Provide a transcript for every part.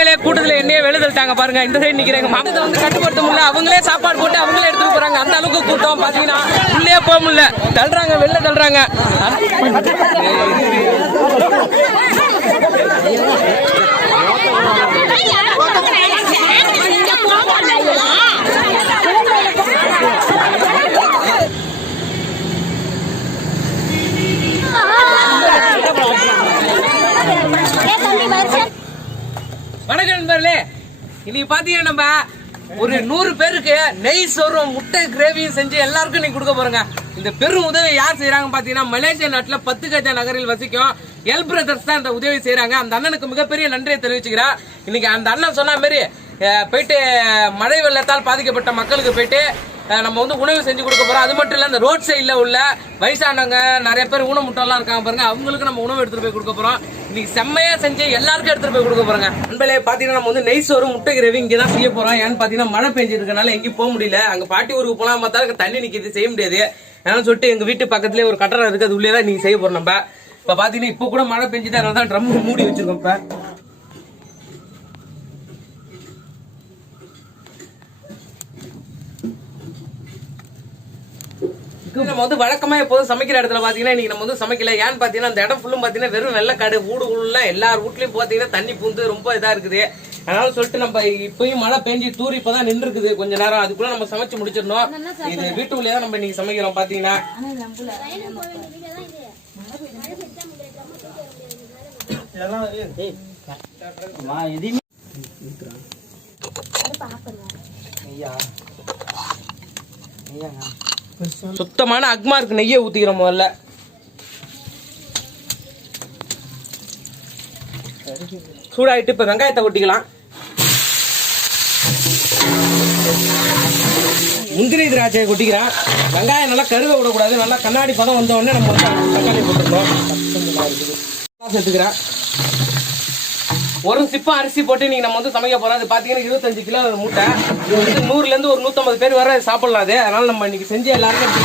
கூட்டத்தில் கூட்டத்துல என்னையே வெளிதல்ட்டாங்க பாருங்க. இந்த சைடு நிக்கிறாங்க மாமத்தை வந்து கட்டுப்படுத்த முடியல. அவங்களே சாப்பாடு போட்டு அவங்களே எடுத்துட்டு போறாங்க. அந்த அளவுக்கு கூட்டம் பாத்தீங்கன்னா உள்ளே போக முடியல. தள்ளுறாங்க வெளில தள்ளுறாங்க. வணக்கம் நண்பர்களே. இன்னைக்கு பாத்தீங்கன்னா நம்ம ஒரு நூறு பேருக்கு நெய் சோறும் முட்டை கிரேவியும் செஞ்சு எல்லாருக்கும் நீங்க கொடுக்க போறோங்க. இந்த பெரும் உதவி யார் செய்யறாங்க பாத்தீங்கன்னா மலேசியா நாட்டுல பத்து கஜா நகரில் வசிக்கும் எல் பிரதர்ஸ் தான் இந்த உதவி செய்யறாங்க அந்த அண்ணனுக்கு மிகப்பெரிய நன்றியை தெரிவிச்சுக்கிறேன் இன்னைக்கு அந்த அண்ணன் சொன்ன மாதிரி போயிட்டு மழை வெள்ளத்தால் பாதிக்கப்பட்ட மக்களுக்கு போயிட்டு நம்ம வந்து உணவு செஞ்சு கொடுக்க போறோம். அது மட்டும் இல்ல இந்த ரோட் சைடில் உள்ள வயசானவங்க நிறைய பேர் ஊனமுட்டெல்லாம் இருக்காங்க பாருங்க. அவங்களுக்கு நம்ம உணவு எடுத்துட்டு போய் கொடுக்க போறோம். இன்னைக்கு செம்மையா செஞ்சு எல்லாருக்கும் எடுத்துட்டு போய் கொடுக்க போறோங்க. நண்பர்களே பாத்தீங்கன்னா நம்ம வந்து நெய் சோறு முட்டை கிரவி இங்கே தான் செய்ய போறோம். ஏன்னு பாத்தீங்கன்னா மழை பெஞ்சிருக்கனால எங்கேயும் போக முடியல. அங்க பாட்டி ஊருக்கு போலாம் பார்த்தா தண்ணி நிற்கிது செய்ய முடியாது. ஏன்னா சொல்லிட்டு எங்க வீட்டு பக்கத்துலேயே ஒரு கட்டடம் இருக்கு. அது உள்ளே தான் நீங்க செய்ய போறோம் நம்ம. இப்ப பாத்தீங்கன்னா இப்ப கூட மழை பெஞ்சுதான் தான் ட்ரம் மூடி வச்சிருக்கோம் இப்ப. நம்ம வந்து வழக்கமா எப்போதும் சமைக்கிற இடத்துல பாத்தீங்கன்னா இன்னைக்கு நம்ம வந்து சமைக்கல. ஏன்னு பாத்தீங்கன்னா அந்த இடம் ஃபுல்லும் பாத்தீங்கன்னா வெறும் வெள்ளக்காடு வீடு உள்ள எல்லார் வீட்லயும் பாத்தீங்கன்னா தண்ணி பூந்து ரொம்ப இதா இருக்குது. அதனால சொல்லிட்டு நம்ம இப்பயும் மழை பெஞ்சு தூரி இப்பதான் நின்று இருக்குது கொஞ்ச நேரம் அதுக்குள்ள நம்ம சமைச்சு முடிச்சிடணும். இது வீட்டுக்குள்ளே தான் நம்ம இன்னைக்கு சமைக்கிறோம் பாத்தீங்கன்னா. சுத்தமான அக்மார்க்கு நெய்யை ஊத்திக்கிறோம் முதல்ல. சூடாயிட்டு இப்ப வெங்காயத்தை கொட்டிக்கலாம். முந்திரி திராட்சையை கொட்டிக்கிறேன். வெங்காயம் நல்லா கருக விடக்கூடாது. நல்லா கண்ணாடி பதம் வந்த உடனே நம்ம வந்து தக்காளி போட்டுருக்கோம் சேர்த்துக்கிறேன் ஒரு சிப்பம் அரிசி போட்டு நீங்க நம்ம வந்து சமைக்க போறோம். அது பாத்தீங்கன்னா இருபத்தஞ்சு கிலோ மூட்டை. இது வந்து நூறுல இருந்து ஒரு நூத்தம்பது பேர் வர சாப்பிடலாம் அது. அதனால நம்ம இன்னைக்கு செஞ்சு எல்லாருக்கும்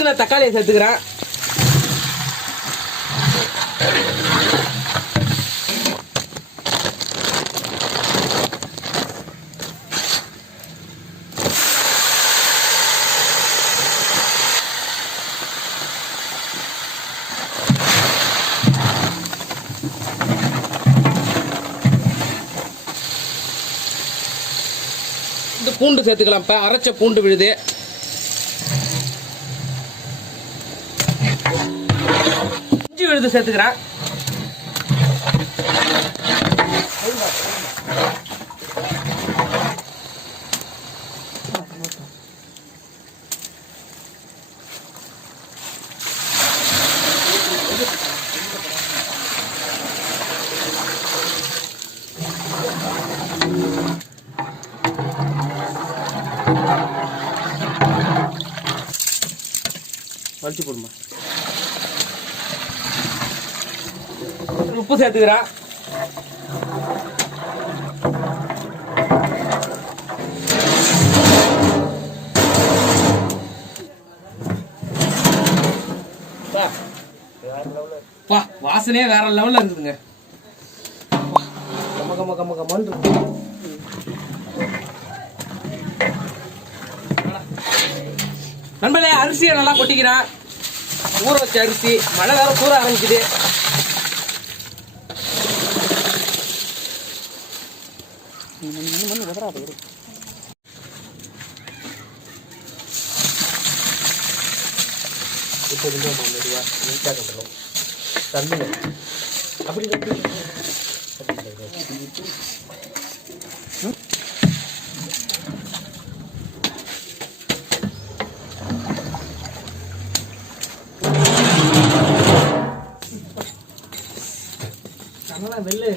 போறோம் தக்காளியை சேர்த்துக்கிறேன் இந்த பூண்டு சேர்த்துக்கலாம். இப்ப அரைச்ச பூண்டு விழுது. இஞ்சி விழுது சேர்த்துக்கிறேன். உப்பு சேர்த்துக்கிறேன். பா. பா வாசனையே வேற லெவல்ல இருக்குதுங்க. பா, கம்ம கம்ம கம இருக்கு. நண்பர்களே அரிசியை நல்லா கொட்டிக்கிறேன். ஊற வச்ச அரிசி மழை வேற சூற ஆரம்பிக்குது. അറിയില്ല ഇപ്പോൾ ഇതിന്റെ മുന്നൂറ് രൂപ നീറ്റാക്കുണ്ടല്ലോ തന്നില്ല അപ്പം ഞങ്ങളെ വെല്ലേ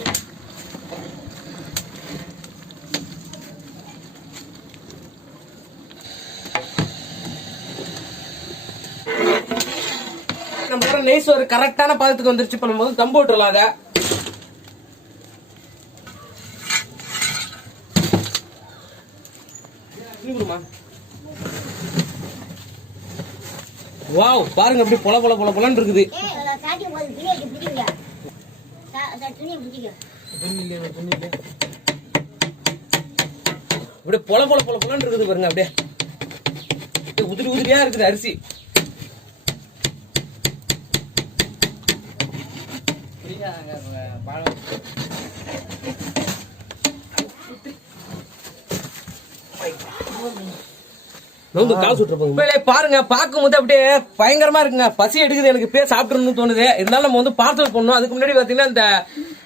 நம்ம நெய் சோறு கரெக்டான பதத்துக்கு வந்துருச்சு இப்ப நம்ம வந்து தம்பு அதை. கொடுமா. வாவ் பாருங்க அப்படி பொல பொல பொல பொலன்னு இருக்குது. ஏய், காட்டி போகுது, பின்னாடி பிடி. இப்படியே பொல பொல பொல பொலன்னு இருக்குது பாருங்க அப்படியே. அப்படியே உதிரி உதிரியா இருக்குது அரிசி. நோந்து கால் சுட்டுருப்போம் உண்மையிலே பாருங்க பார்க்கும்போது அப்படியே பயங்கரமா இருக்குங்க. பசி எடுக்குது எனக்கு இப்பயே சாப்பிடணும்னு தோணுது. இருந்தாலும் நம்ம வந்து பார்சல் பண்ணோம் அதுக்கு முன்னாடி பாத்தீங்கன்னா இந்த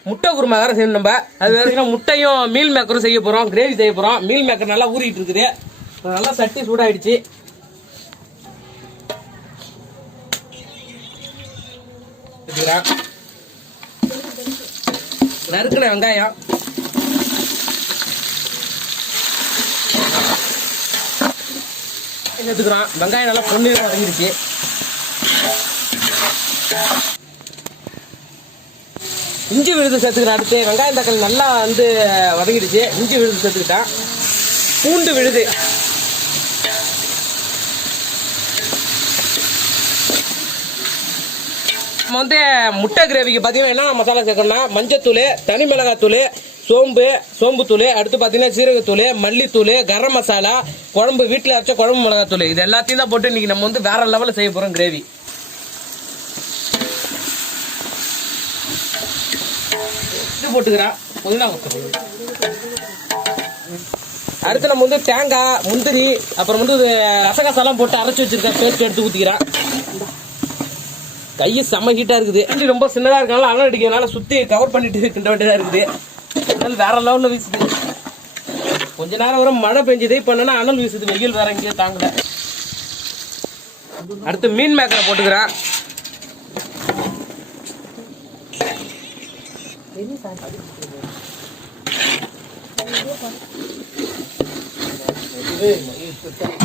முட்டை குருமா வேற செய்யணும் நம்ம. அது பார்த்தீங்கன்னா முட்டையும் மீல் மேக்கரும் செய்ய போறோம் கிரேவி செய்ய போறோம். மீல் மேக்கர் நல்லா ஊறிட்டு இருக்குது. நல்லா சட்டி சூடாயிடுச்சு. எடுத்துக்கிறேன். நறுக்கின வெங்காயம். எடுத்துக்கிறோம். வெங்காயம் நல்லா பொண்ணு அடங்கிருச்சு இஞ்சி விழுது சேர்த்துக்கிறேன் அடுத்து. வெங்காயம் தக்காளி நல்லா வந்து வதங்கிடுச்சு. இஞ்சி விழுது சேர்த்துக்கிட்டேன். பூண்டு விழுது. நம்ம வந்து முட்டை கிரேவிக்கு பார்த்தீங்கன்னா என்ன மசாலா சேர்க்கணும்னா மஞ்சத்தூள் தனி மிளகாத்தூள் சோம்பு சோம்புத்தூள் அடுத்து பார்த்தீங்கன்னா சீரகத்தூள் மல்லித்தூள் கரம் மசாலா குழம்பு வீட்டில் அரைச்ச குழம்பு மிளகாத்தூள். இது எல்லாத்தையும் தான் போட்டு இன்றைக்கி நம்ம வந்து வேறு லெவலில் செய்ய போகிறோம் கிரேவி. இது போட்டுக்கிறேன் புதினா அடுத்து நம்ம வந்து தேங்காய் முந்திரி அப்புறம் வந்து இது ரசகசாலாம் போட்டு அரைச்சி வச்சிருக்கேன் பேஸ்ட் எடுத்து ஊற்றிக்கிறேன் கையை செம்ம ஹீட்டாக இருக்குது. அஞ்சு ரொம்ப சின்னதாக இருக்கனால அனல் அடிக்கிறதுனால சுற்றி கவர் பண்ணிட்டு கிண்ட வேண்டியதாக இருக்குது. அதனால் வேற லெவலில் வீசுது. கொஞ்ச நேரம் வரும் மழை பெஞ்சதே இப்ப என்னன்னா அனல் வீசுது. வெயில் வேற எங்கேயும் தாங்கல. அடுத்து மீன் மேக்கரை போட்டுக்கிறேன். மீன்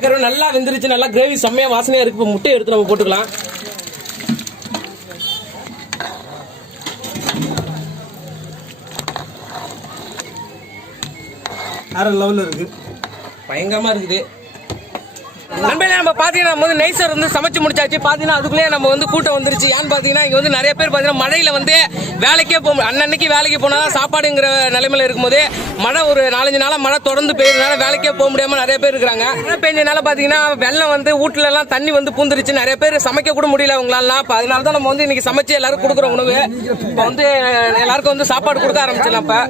மேக்கரும் நல்லா வெந்துருச்சு நல்லா கிரேவி செம்மையா வாசனையா இருக்கு. இப்ப முட்டையை எடுத்து நம்ம போட்டுக்கலாம். வேற லெவலில் இருக்கு. பயங்கரமா இருக்குது. நண்பர்களே நம்ம பார்த்தீங்கன்னா நம்ம வந்து நைசர் வந்து சமைச்சு முடிச்சாச்சு. பார்த்தீங்கன்னா அதுக்குள்ளே நம்ம வந்து கூட்டம் வந்துருச்சு. ஏன்னு பார்த்தீங்கன்னா இங்கே வந்து நிறைய பேர் பார்த்தீங்கன்னா மழையில் வந்து வேலைக்கே போக அன்னன்னைக்கு வேலைக்கு போனா சாப்பாடுங்கிற நிலைமையில் இருக்கும்போது மழை ஒரு நாலஞ்சு நாளாக மழை தொடர்ந்து பெய்யறதுனால வேலைக்கே போக முடியாமல் நிறைய பேர் இருக்கிறாங்க. மழை பெஞ்சனால பார்த்தீங்கன்னா வெள்ளம் வந்து வீட்டிலலாம் தண்ணி வந்து பூந்துருச்சு. நிறைய பேர் சமைக்க கூட முடியல அவங்களால இப்போ அதனால தான் நம்ம வந்து இன்னைக்கு சமைச்சு எல்லாரும் கொடுக்குற உணவு. இப்போ வந்து எல்லாருக்கும் வந்து சாப்பாடு கொடுக்க ஆரம்பிச்சிடலாம் இப்போ.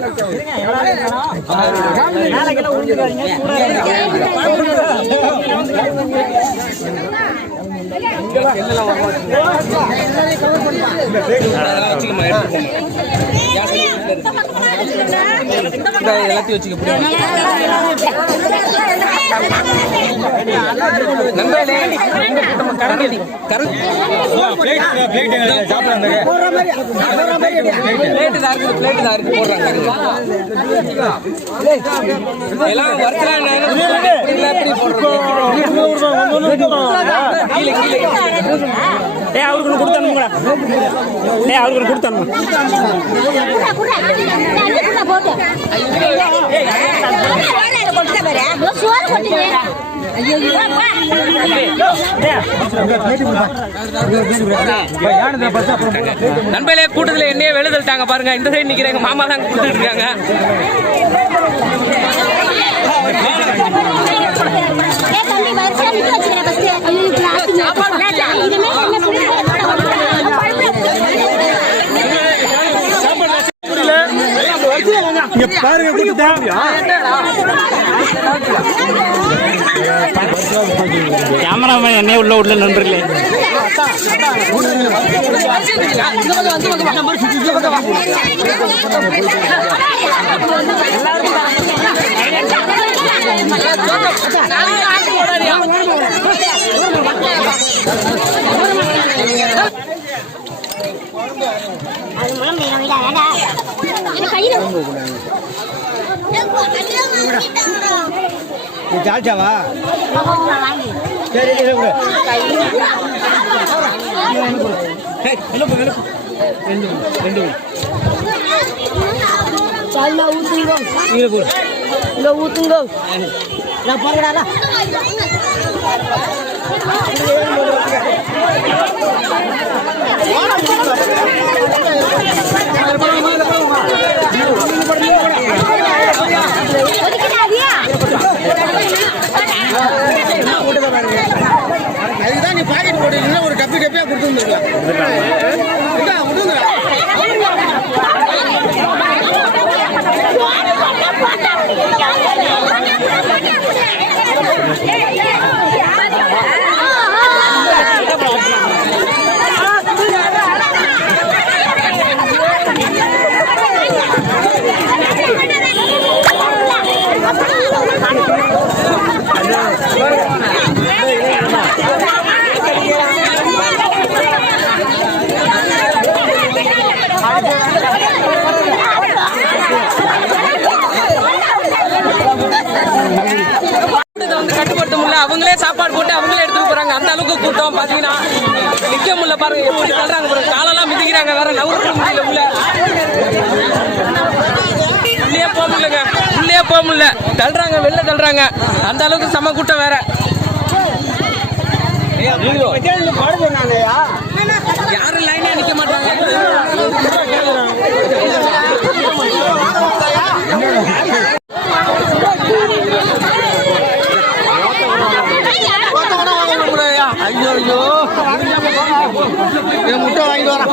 எல்லாத்தையும் வச்சுக்க முடியும் நண்பர்களே எங்க நம்ம கரண்டி கரண்ட் பிளேட் பிளேட் சாப்பிடலாம் பிளேட் தான் இருக்குது தான் இருக்கு போடுறாங்க எல்லாம் ஏ அவருக்கு கொடுத்து அனுப்புங்களா ஏ அவருக்கு கொடுத்து நண்பர்களே கூட்டத்தில் என்னையே வெளுதல்ட்டாங்க பாருங்க. இந்த சைடு நிற்கிறாங்க மாமா தான் கொடுத்துட்டு இருக்காங்க. இங்க பாருங்க கேமராமேன் என்னையே உள்ள உள்ள நண்பர்களே. நீ சால்ச்சாவா சரி இதை கொடு ஏய், ரெண்டு ரெண்டு ஊத்துங்க போடு இங்க ஊத்துங்க நான் போறேடா அதுக்குதான் நீ பாக்கெட் போட்டு ஒரு டப்பி டப்பியா கொடுத்துருந்துருக்க கூட்டத்தை வந்து கட்டுப்படுத்த முடியல அவங்களே சாப்பாடு போட்டு அவங்களே எடுத்துட்டு போறாங்க அந்த அளவுக்கு கூட்டம் பாத்தீங்கன்னா நிக்க முடியல பாருங்க எப்படி தள்ளுறாங்க பாருங்க காலெல்லாம் மிதிக்கிறாங்க வேற நவரத்து முடியல உள்ள உள்ளே போக முடியலங்க உள்ளே போக முடியல தள்ளுறாங்க வெளில தள்ளுறாங்க. அந்த அளவுக்கு செம கூட்டம் வேற. யாரும் லைனே நிக்க மாட்டாங்க. ஐயோ ஐயோ. என் முட்டை வாங்கிட்டு வரேன்.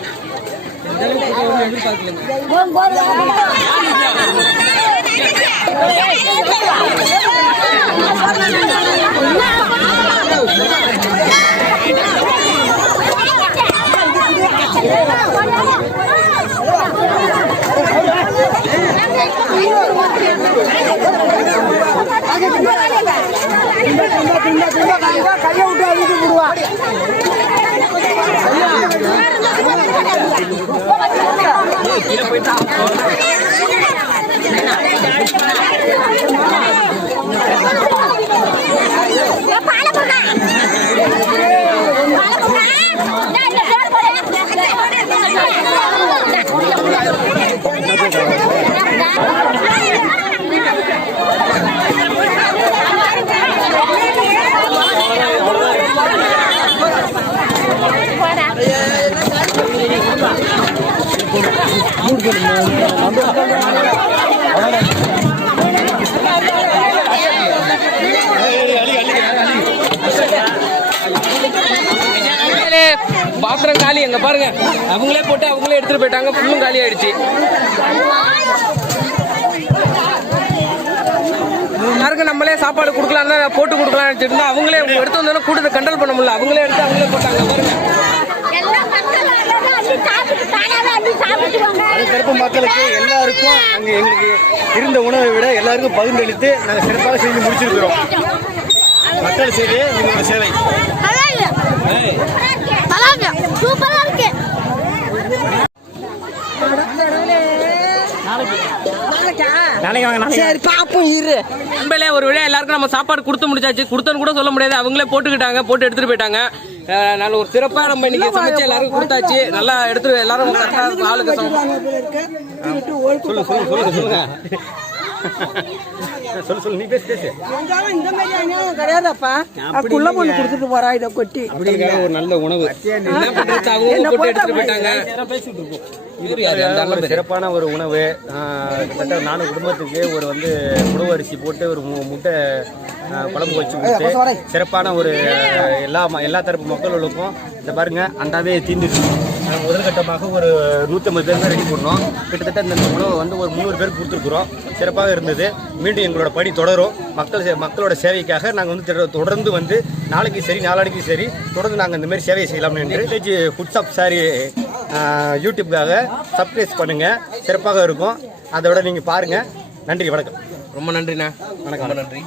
ஜோரே கிடைக்கல ஜோறு வைடா போடு அக்கா கையை விட்டு அழுத்தி விடுவா உண்மையிலே பாத்திரம் காலி எங்க பாருங்க. அவங்களே போட்டு அவங்களே எடுத்துட்டு போயிட்டாங்க. ஃபுல்லும் காலி ஆயிடுச்சு. யாருக்கு நம்மளே சாப்பாடு கொடுக்கலாம் தான் போட்டு கொடுக்கலாம் நினைச்சிருந்தோம் அவங்களே எடுத்து வந்தோன்னா கூட்டத்தை கண்ட்ரோல் பண்ண முடியல. அவங்களே எடுத்து அவங்களே போட்டாங்க. பாருங்க. சிறப்பு மக்களுக்கு எல்லாருக்கும் அங்கே எங்களுக்கு இருந்த உணவை விட எல்லாருக்கும் பகிர்ந்தளித்து நாங்கள் சிறப்பாக செஞ்சு முடிச்சிருக்கிறோம். மக்கள் சேவை எங்களோட சேவை. சூப்பரா இருக்கு நாளைக்கு வாங்க நாளைக்கு சரி பாப்போம் இரு. உண்மையிலே ஒரு விட எல்லாருக்கும் நம்ம சாப்பாடு கொடுத்து முடிச்சாச்சு. கொடுத்தன்னு கூட சொல்ல முடியாது. அவங்களே போட்டுக்கிட்டாங்க போட்டு எடுத்துட்டு போயிட்டாங்க. நல்ல ஒரு சிறப்பா நம்ம இன்னைக்கு சமைச்சு எல்லாருக்கும் கொடுத்தாச்சு. நல்லா எடுத்து எல்லாரும் கரெக்டா ஆளுக்கு சம சொல்லு சொல்லு சொல்லுங்க. சொல்லுங்க சொல்லு சொல்லு நீ பேசு பேசு. இருந்தாலும் இந்த மாதிரி அநியாயம் கிடையாதப்பா. குள்ள பொண்ணு கொடுத்துட்டு போறா இதை கொட்டி. அப்படிங்கிற ஒரு நல்ல உணவு. என்ன சிறப்பான ஒரு உணவு கிட்டத்தட்ட நாலு குடும்பத்துக்கு ஒரு வந்து உணவு அரிசி போட்டு ஒரு மு- முட்டை குழம்பு வச்சு கொடுத்து சிறப்பான ஒரு எல்லா ம- எல்லா தரப்பு மக்களுக்கும் இந்த பாருங்க அண்டாவே தீந்துருச்சு. நாங்கள் முதல்கட்டமாக ஒரு நூற்றம்பது பேர் தான் ரெடி பண்ணோம் கிட்டத்தட்ட இந்த உணவை வந்து ஒரு முந்நூறு பேருக்கு கொடுத்துருக்குறோம். சிறப்பாக இருந்தது. மீண்டும் எங்களோட பணி தொடரும். மக்கள் சே- மக்களோட சேவைக்காக நாங்கள் வந்து திட- தொடர்ந்து வந்து நாளைக்கு சரி நாளானைக்கு சரி தொடர்ந்து நாங்கள் இந்த மாதிரி சேவை செய்யலாம் என்று. ஃபுட் ஷாப் சாரி யூடியூப்காக சப்ஸ்கிரைப் பண்ணுங்க. சிறப்பாக இருக்கும். அதோட நீங்கள் பாருங்க. நன்றி வணக்கம். ரொம்ப நன்றிண்ணா. வணக்கம். ரொம்ப நன்றி.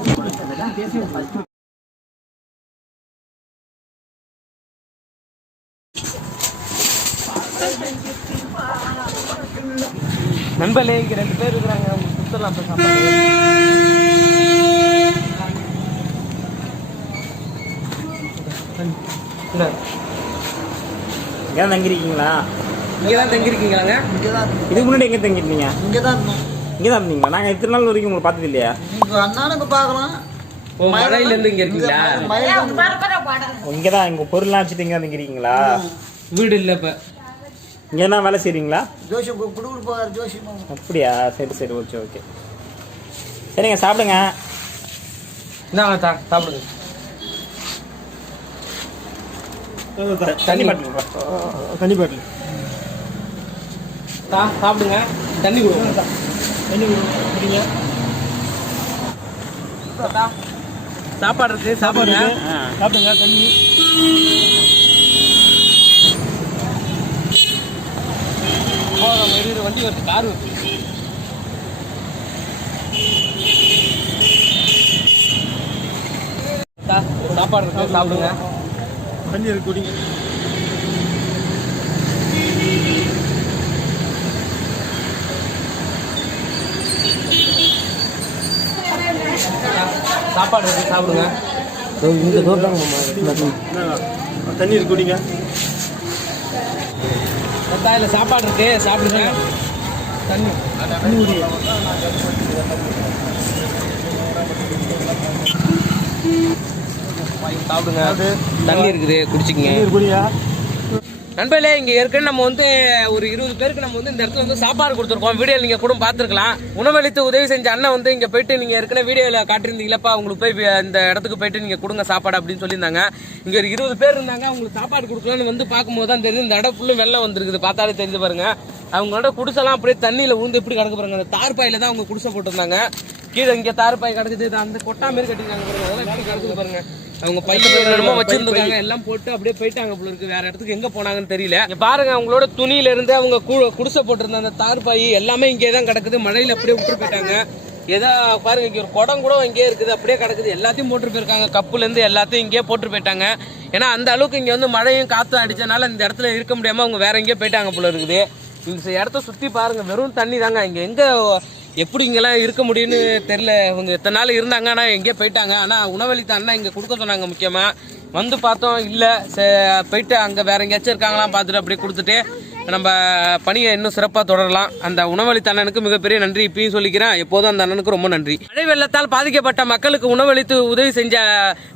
நண்பர்களே இங்க ரெண்டு பேர் இருக்கிறாங்க. அவங்க சுத்தலாம் சாப்பாடு. இந்தா, எங்கே தங்கிருக்கீங்களா இங்கதான் தங்கியிருக்கீங்களாங்க இதுக்கு முன்னாடி எங்கே தங்கிருந்தீங்க இங்கே தான் இருந்தோம். இங்கே தான் இருந்தீங்களா? நாங்கள் இத்தனை நாள் வரைக்கும் உங்களை பார்த்தது இல்லையா நீங்கள் அண்ணானுக்கு பார்க்கலாம். ஓ மழையில இருந்து இங்க இருக்கீங்களா? இங்கே தான் எங்கள் பொருள்லாம் வச்சுட்டு இங்கே தங்கிருக்கீங்களா வீடு இல்ல இப்ப. இங்கே தான் வேலை செய்கிறீங்களா ஜோஷி குடுக்குடு போவார் ஜோஷி அப்படியா? சரி சரி ஓகே ஓகே. சரிங்க சாப்பிடுங்க. இந்தாங்க தா சாப்பிடுங்க. தண்ணி பாட்டில். தண்ணி பாட்டில் சாப்பிடுங்க. தண்ணி கொடுங்க. தண்ணி குடிங்க. சாப்பாடு இருக்கு. சாப்பாடுங்க சாப்பிடுங்க தண்ணி. வண்டி வருது. கார் வருது. சாப்பாடு இருக்கு. சாப்பிடுங்க. தண்ணி இருக்கு குடிங்க சாப்பாடு இருக்கு சாப்பிடுங்க. இந்த டோர் தண்ணி இருக்கு குடிங்க. இல்ல சாப்பாடு இருக்கு. சாப்பிடுங்க. தண்ணி. தண்ணி குடிங்க சாப்பிடுங்க. தண்ணி இருக்குது குடிச்சிக்கங்க. குடிங்க நண்பர்களே இங்க ஏற்கனவே நம்ம வந்து ஒரு இருபது பேருக்கு நம்ம வந்து இந்த இடத்துல வந்து சாப்பாடு கொடுத்துருக்கோம். வீடியோ நீங்க கூட பார்த்துருக்கலாம். உணவளித்து உதவி செஞ்ச அண்ணன் வந்து இங்க போயிட்டு நீங்க ஏற்கனவே வீடியோல காட்டிருந்தீங்களப்பா உங்களுக்கு போய் இந்த இடத்துக்கு போயிட்டு நீங்க கொடுங்க சாப்பாடு அப்படின்னு சொல்லியிருந்தாங்க. இங்க ஒரு இருபது பேர் இருந்தாங்க அவங்களுக்கு சாப்பாடு கொடுக்கலாம்னு வந்து பார்க்கும்போது தான் தெரியுது இந்த இடம் ஃபுல்லும் வெள்ளம் வந்திருக்குது. பார்த்தாலே தெரிஞ்சு பாருங்க. அவங்களோட குடிசெல்லாம் அப்படியே தண்ணியில ஊந்து எப்படி கிடக்கு பாருங்க. அந்த தார்பாயில தான் அவங்க குடிசை போட்டிருந்தாங்க. கீழே இங்க தார்பாய் கிடக்குது அந்த கொட்டா மாதிரி கட்டிருக்காங்க பாருங்க. அதெல்லாம் எப்படி கிடக்குது பாருங்க. அவங்க பையன் என்னமோ வச்சிருந்தாங்க எல்லாம் போட்டு அப்படியே போயிட்டாங்க போல இருக்கு. வேற இடத்துக்கு எங்க போனாங்கன்னு தெரியல. இங்க பாருங்க அவங்களோட துணியில இருந்து அவங்க குடிசை போட்டிருந்த அந்த தார்பாய் எல்லாமே இங்கே தான் கிடக்குது. மழையில அப்படியே விட்டு போயிட்டாங்க. ஏதோ பாருங்க இங்க ஒரு குடம் கூட இங்கே இருக்குது. அப்படியே கிடக்குது. எல்லாத்தையும் போட்டு போயிருக்காங்க. கப்புல இருந்து எல்லாத்தையும் இங்கேயே போட்டு போயிட்டாங்க. ஏன்னா அந்த அளவுக்கு இங்க வந்து மழையும் காத்தும் அடிச்சனால இந்த இடத்துல இருக்க முடியாம அவங்க வேற எங்கேயோ போயிட்டாங்க போல இருக்குது. இந்த இடத்த சுத்தி பாருங்க வெறும் தண்ணி தாங்க. இங்க எங்க எப்படி இங்கெல்லாம் இருக்க முடியும்னு தெரில இவங்க இத்தனை நாள் இருந்தாங்க ஆனால் எங்கேயோ போயிட்டாங்க. ஆனால் உணவளித்த அண்ணா இங்கே கொடுக்க சொன்னாங்க முக்கியமாக வந்து பார்த்தோம் இல்லை. போயிட்டு அங்கே வேற எங்கேயாச்சும் இருக்காங்களாம் பார்த்துட்டு அப்படியே கொடுத்துட்டு நம்ம பணியை இன்னும் சிறப்பாக தொடரலாம். அந்த உணவளித்த அண்ணனுக்கு மிகப்பெரிய நன்றி. இப்பயும் சொல்லிக்கிறேன் எப்போதும் அந்த அண்ணனுக்கு ரொம்ப நன்றி. மழை வெள்ளத்தால் பாதிக்கப்பட்ட மக்களுக்கு உணவளித்து உதவி செஞ்ச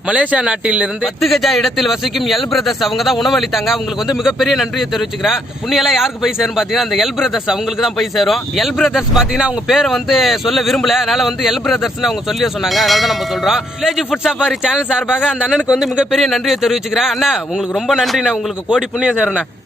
மலேசியா நாட்டிலிருந்து பத்து கஜா இடத்தில் வசிக்கும் எல் பிரதர்ஸ் அவங்க தான் உணவளித்தாங்க. அவங்களுக்கு வந்து மிகப்பெரிய நன்றியை தெரிவிச்சுக்கிறேன். புண்ணியெல்லாம் யாருக்கு போய் சேரும் பார்த்தீங்கன்னா அந்த எல் பிரதர்ஸ் அவங்களுக்கு தான் போய் சேரும். எல் பிரதர்ஸ் பார்த்தீங்கன்னா அவங்க பேரை வந்து சொல்ல விரும்பல. அதனால வந்து எல் பிரதர்ஸ்னு அவங்க சொல்லி சொன்னாங்க. அதனால தான் நம்ம சொல்கிறோம் வில்லேஜ் ஃபுட் சஃபாரி சேனல் சார்பாக அந்த அண்ணனுக்கு வந்து மிகப்பெரிய நன்றியை தெரிவிச்சுக்கிறேன். அண்ணா உங்களுக்கு ரொம்ப நன்றிண்ணா. உங்களுக்கு கோடி புண்ணியம் சேருண்ணா.